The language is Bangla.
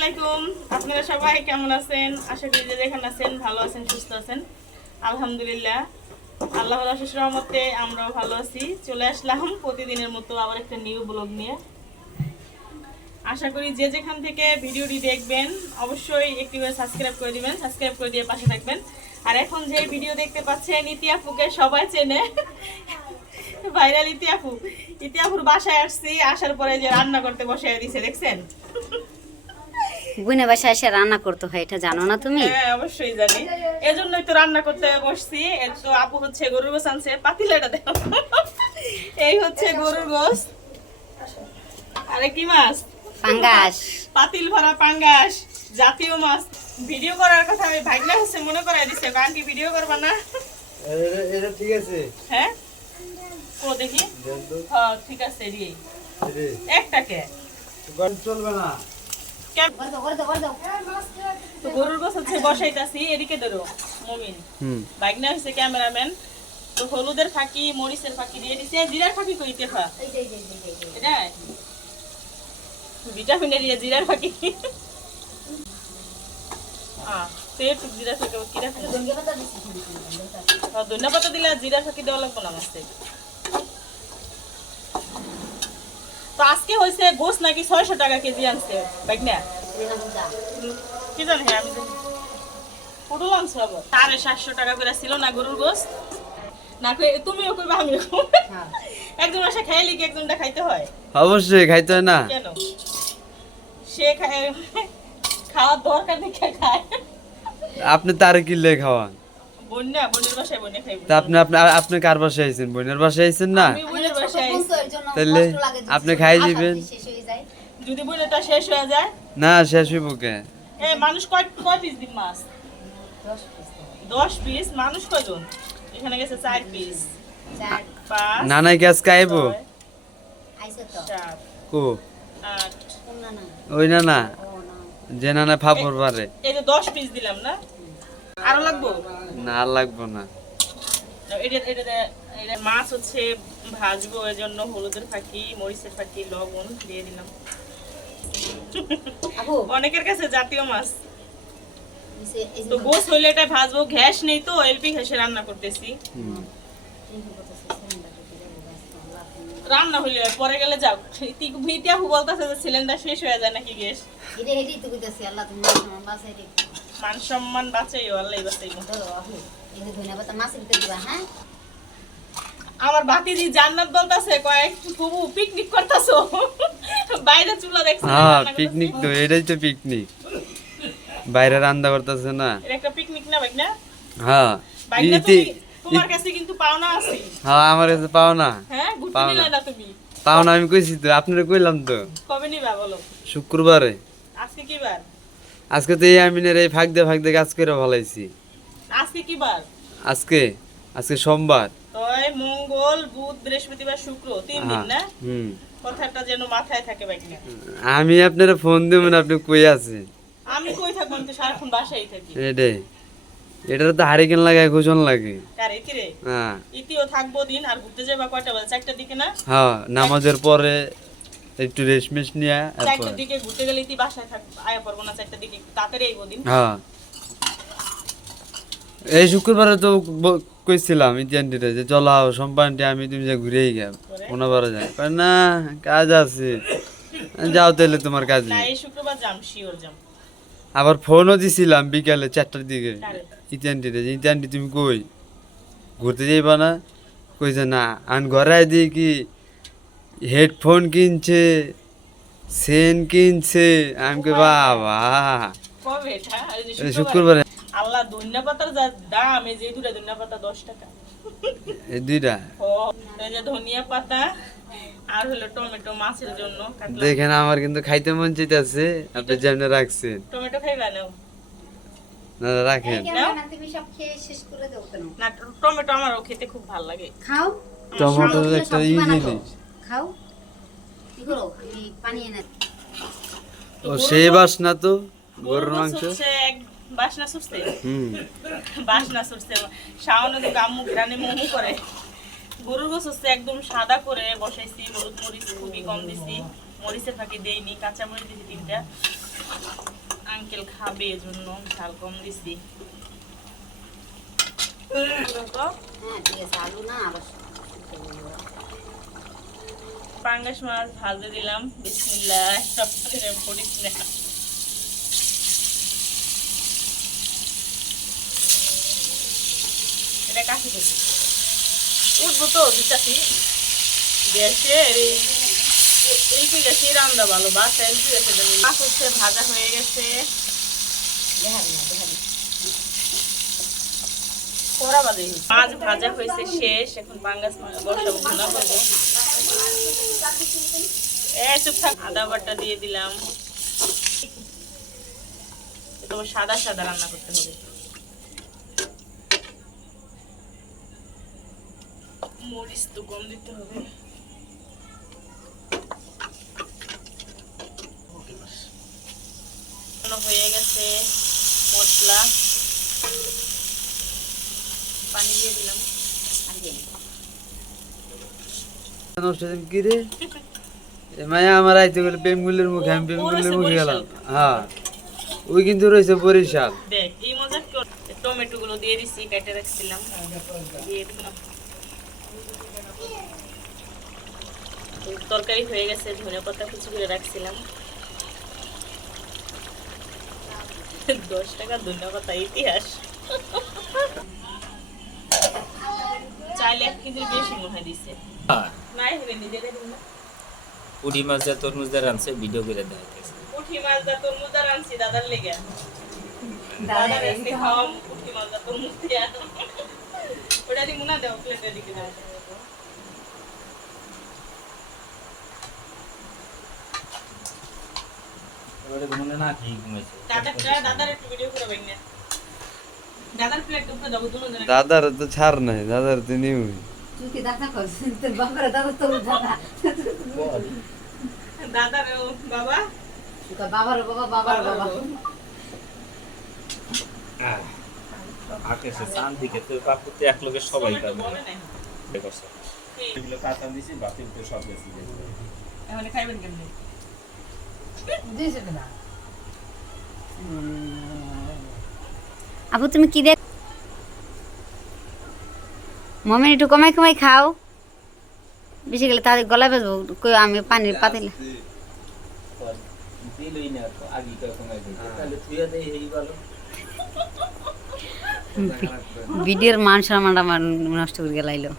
আলাইকুম। আপনারা সবাই কেমন আছেন? আশা করি যেখানে আছেন ভালো আছেন, সুস্থ আছেন। আলহামদুলিল্লাহ। আল্লাহ আশিস রহমতে আমরাও ভালো আছি। চলে আসলাম প্রতিদিনের মতো আবার একটা নিউ ব্লগ নিয়ে। আশা করি যে যেখান থেকে ভিডিওটি দেখবেন, অবশ্যই একটি সাবস্ক্রাইব করে দিবেন সাবস্ক্রাইব করে দিয়ে পাশে থাকবেন। আর এখন যে ভিডিও দেখতে পাচ্ছেন ইতিহাপুকে সবাই চেনে। ভাইরাল ইতিহাপু ইতিহাপুর বাসায় আসছি, আসার পরে যে রান্না করতে বসে দিছে, দেখছেন? বুনে বাসায় এসে রান্না করতে হয় এটা জানো না তুমি? হ্যাঁ অবশ্যই জানি। এজন্যই তো রান্না করতে বসছি। তো আপু হচ্ছে গরুর গোস আনছে। পাতিলাটা দেখো। এই হচ্ছে গরুর গোস আরে কি মাছ? পাঙ্গাস। পাতিল ভরা পাঙ্গাস জাতীয় মাছ। ভিডিও করার কথা আমি ভাগনা হচ্ছে মনে করাই দিছে। আন্টি ভিডিও করবা না? এটা- ঠিক আছে। হ্যাঁ? ও দেখি। হ্যাঁ ঠিক আছে রে একটাকে। চলবে না। তো গরুর গোস হচ্ছে বসাইতাছি এদিকে ধরো মমিন। হুম। ভাগনা ক্যামেরাম্যান তো হলুদের ফাঁকি মরিচের ফাঁকি দিয়ে দিছে জিরার ফাঁকি কই তেফা এটা? ভিটামিনের ইয়ে জিরার ফাঁকি। আহ তো একটু জিরা ফাঁকি ধনিয়া পাতা দিলে জিরা ফাঁকি দেওয়া লাগবে না তো আজকে হয়েছে গোস নাকি ছয়শো টাকা কেজি আনছে ভাগনা কি জানি হ্যাঁ আমি পটল আনছো আবার। সাড়ে সাতশো টাকা করে ছিল না গরুর গোস। না তুমিও করবে আমিও একজন আসে খাইলে কি একজনটা খাইতে হয়? অবশ্যই খাইতে হয় না। কেন? সে খায় খাওয়ার দরকার দেখে খায়? আপনি তার কিনলে খাওয়ান? বন্যা বোনের বাসায় বন্যা খাইব। তা আপনি আপনি আপনি কার বাসায় আইছেন? বোনের বাসায় আইছেন না? আমি বোনের বাসায়। তাহলে আপনি খাই দিবেন। যদি বোনেরটা শেষ হয়ে যায়? না শেষ হইব কে? এ মানুষ কয় কয় পিস দিন মাছ? দশ পিস মানুষ কয়জন? এখানে গেছে চার পিস পাঁচ নানাই গ্যাস খাইব ছয়, সাত কো? আট। ওই না না যে নানা ফাপড় পারে এই যে দশ পিস দিলাম না? আরও লাগবো? না আর লাগবো না। এটা এটা এটা মাছ হচ্ছে ভাজবো এর জন্য হলুদের ফাঁকি মরিচের ফাঁকি লবণ দিয়ে দিলাম। অনেকের কাছে জাতীয় মাছ। তো গোস হইলে এটা ভাজবো গ্যাস নেই তো এলপি ঘ্যাসে রান্না করতেছি। হুম। রান্না হইলে পরে গেলে যাও। ভিতিয়া হু বলতেছে যে সিলিন্ডার শেষ হয়ে যায় নাকি গ্যাস। মান সম্মান বাঁচাইও আল্লাহ বাঁচাইবো। হ্যাঁ? আমার ভাতিজি জান্নাত বলতাছে কয়েক খুব পিকনিক করতেছো? বাইরে চুলা দেখছ। হ্যাঁ পিকনিক তো এটাই তো পিকনিক বাইরে রান্না করতেছে না। এটা একটা পিকনিক না বাইক না হ্যাঁ বাইক না ইতি তুমি তোমার কাছে কিন্তু পাওনা আছে। হ্যাঁ আমার কাছে পাও না হ্যাঁ ঘুরতে পাও নিলে না। তুমি? পাও না আমি কইছি তো আপনারা কইলাম তো। কবে নিবা বলো? শুক্রবারে। আজকে কি বার? আজকে তো এই আমিনের এই ফাঁক দিয়ে ফাঁক দিয়ে কাজ করে ভালাইছি আজকে কি বার? আজকে আজকে সোমবার। তো এই মঙ্গল বুধ বৃহস্পতিবার শুক্র তিন দিন না? কথাটা যেন মাথায় থাকে আমি আপনারা ফোন দেবেন আপনি কই আছেন? আমি কই থাকব? তো সারাক্ষণ বাসায় থাকি। এটাই। এটার তো হারিকেন লাগায় ঘোষণ লাগে। কারে কি রে হ্যাঁ। ইতিও থাকব দিন আর ঘুরতে যাবা কয়টা বাজে? চারটার দিকে না? হ্যাঁ নামাজের পরে একটু রেশমিশ নিয়ে চারটার দিকে ঘুরতে গেলে ইতি বাসায় থাক আয়া পড়ব না চারটার দিকে তাড়াতাড়ি আইবো দিন। হ্যাঁ। এই শুক্রবারে তো কইছিলাম ইতিহানটিতে যে চলো আও সম্পানটি আমি তুমি যা ঘুরেই গেল কোনোবারে যাই। না কাজ আছে। যাও তাহলে তোমার কাজে আবার ফোনও দিছিলাম বিকালে চারটার দিকে। কারে? ইতিহানটিতে যে ইতিহানটি তুমি কই? ঘুরতে যাইবা না? কইছে না আন ঘরে দিয়ে কি হেডফোন কিনছে সেন কিনছে। আমি বাবা। শুক্রবারে। আল্লাহ ধনিয়া পাতার যা দাম এই যে দুটা ধনিয়া পাতা দশ টাকা। এই দুইটা? ও এই যে ধনিয়া পাতা আর হলো টমেটো মাছের জন্য দেখেন আমার কিন্তু খাইতে মন চাইতেছে আপনি যেমন রাখছেন। টমেটো খাইবা নাও। না রাখেন। না। টমেটো আমারও খেতে খুব ভালো লাগে। খাও। টমেটো একটা ই জিনিস খাও। কি করো আমি পানি এনে। ও সেই বাসনা তো গরুর মাংস বাসনা সুস্থে বাসনা সুস্থে শাওনে তো গাম্মু ঘ্রাণে মোমো করে। গরুর গোস হচ্ছে একদম সাদা করে বসাইছি হলুদ মরিচ খুবই কম দিছি। মরিচের ফাঁকি দেইনি কাঁচা মরিচ দিছি তিনটা। আঙ্কেল খাবে এজন্য ঝাল কম দিছি। হ্যাঁ পাঙ্গাস মাছ ভাজতে দিলাম। বিসমিল্লাহ সব পড়িস না উঠবো তো দুটাছি গ্যাসে এই এলপি গ্যাসে রান্না ভালো, বাসা এলপি গ্যাসে মাছ হচ্ছে, ভাজা হয়ে গেছে। মাছ ভাজা হয়েছে শেষ, এখন পাঙ্গাস বসাবো, ভুনা করব। চুপ আদা বাটা দিয়ে দিলাম। তোমার সাদা সাদা রান্না করতে হবে। মরিচ তো কম দিতে হবে। হয়ে গেছে মশলা। পানি দিয়ে দিলাম। কি রে? মায়া আমার আইতে গেলে প্রেমগুলির মুখে আমি মুখে গেলাম। হ্যাঁ। ওই কিন্তু রয়েছে বরিশাল। দেখ এই মজা টমেটো গুলো দিয়ে দিছি কেটে রাখছিলাম। দিয়ে দিলাম। তরকারি হয়ে গেছে ধনে পাতা কুচি করে রাখছিলাম। দশ টাকা ধনে পাতা ইতিহাস। চাইলে কেজি বেশি মনে হয়। দিছে নাই হবে নিজে দেখুন পুঁটি মাছ যা তরমুজ দ্বারা আনছে ভিডিও করে দেয়। পুঠি মাছ দা তোর মুদার আনছি দাদার লেগে। দাদার এসে খাওয়াম পুঠি মাছ দা তোর মুখ দিয়া। ওটা দি মুনা দাও প্লেটে দিকে দাও। মনে না কি দাদার একটু ভিডিও করে বাইন দাদার প্লেট উপরে দাও দুনো দাদার তো ছাড় নাই দাদার তো নিউই তুই কি দাদা কস তোর বাবার দাদা তোর দাদা। দাদার বাবা? তুই বাবার বাবা বাবার বাবা। আকাশে চাঁদ দিকে তো এক লোকের সবাই পাবে? এগুলো কাঁচা দিছি তো সব গেছে এখন খাইবেন কেমনে? আপু তুমি কি দেখ মমিন একটু কমাই কমাই খাও। বেশি গেলে তাদের গলা বেজবো। কই আমি পানির পাতিলে। ভালো ভিডিওর মান সম্মান আমার নষ্ট করে গেলাইলো।